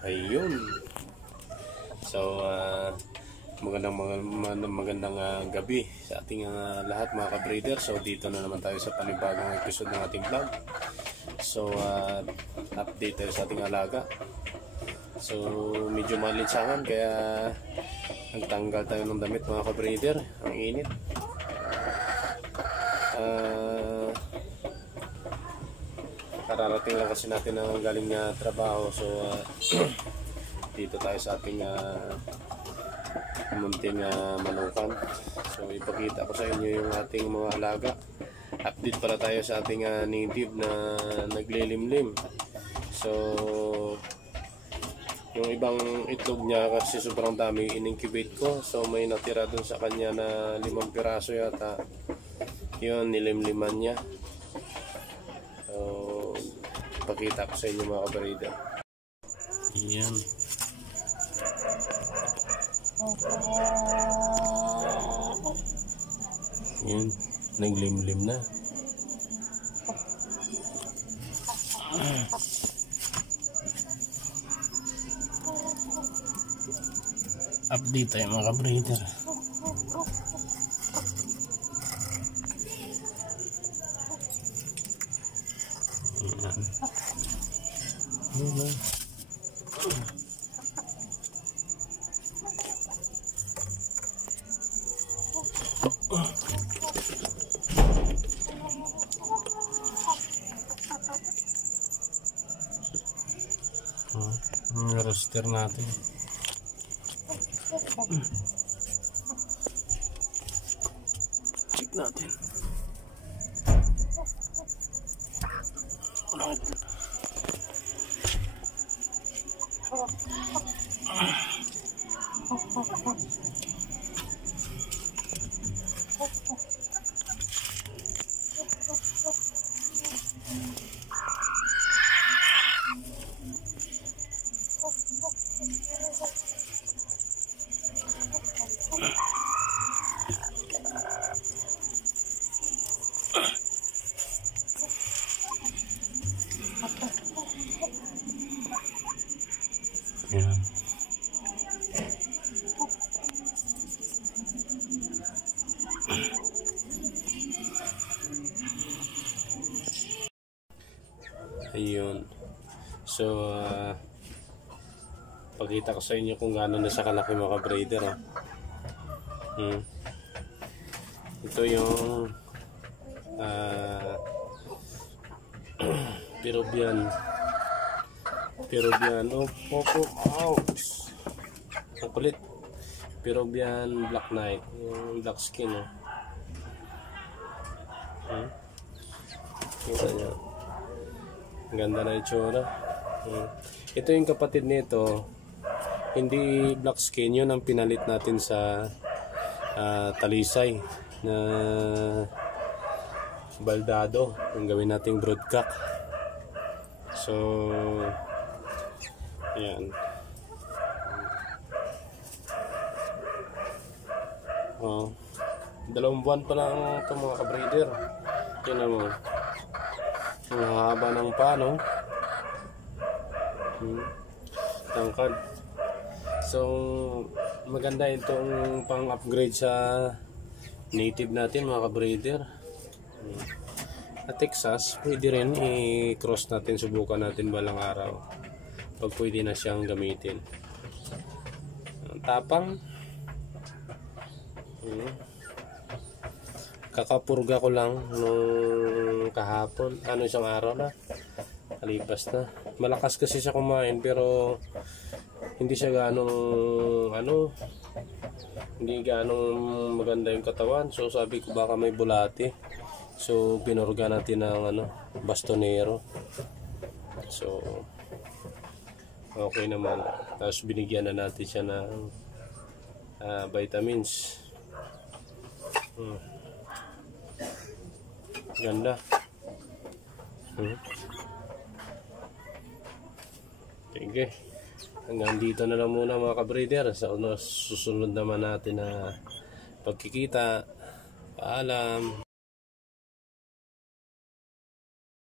Ayun. So, magandang gabi sa ating lahat mga ka-breeder. So, dito na naman tayo sa panibagong episode ng ating vlog. So, update tayo sa ating alaga. So, medyo malinsangan kaya nagtanggal tayo ng damit mga ka-breeder. Ang init. Kararating lang kasi natin ang galing trabaho. So, dito tayo sa ating munting manukan. So, ipakita ko sa inyo yung ating mga alaga. Update pala tayo sa ating native na naglilimlim. So, yung ibang itlog niya kasi sobrang dami in-incubate ko. So, may natira dun sa kanya na 5 piraso yata. Yun, nilimliman niya. So, pakita ko sa inyo mga ka-breeder. Yan. Yan, naglimlim na. Update tayo mga ka-breeder. Ang roster natin. Check natin. Yan. Ayun. So, pakita ko sa inyo kung gaano na siya kalaki mga ka-breeder. Ito yung Peruvian ouch, ang kulit. Peruvian Black Knight, yung black skin. Kita nyo, ang ganda na itsura. Ito yung kapatid nito, hindi black skin. Yun ang pinalit natin sa talisay na baldado, yung gawin nating broodcock. So, ayan. 2 buwan pa lang ito mga ka-breeder. Tingnan mo, ang haba ng pano, tangkad. So, maganda itong pang-upgrade sa native natin mga ka-breeder. At Texas, pwede rin i-cross natin, subukan natin balang araw pag pwede na siyang gamitin. Tapang. Kakapurga ko lang nung kahapon, isang araw na kalipas na. Malakas kasi siya kumain pero hindi siya hindi ganong maganda yung katawan. So sabi ko baka may bulati. So pinurga natin ng bastonero. So okay naman. Tapos binigyan na natin siya ng vitamins. Ganda. Sige. Hanggang dito na lang muna mga ka-breeder. Sa susunod naman natin na pagkikita. Paalam.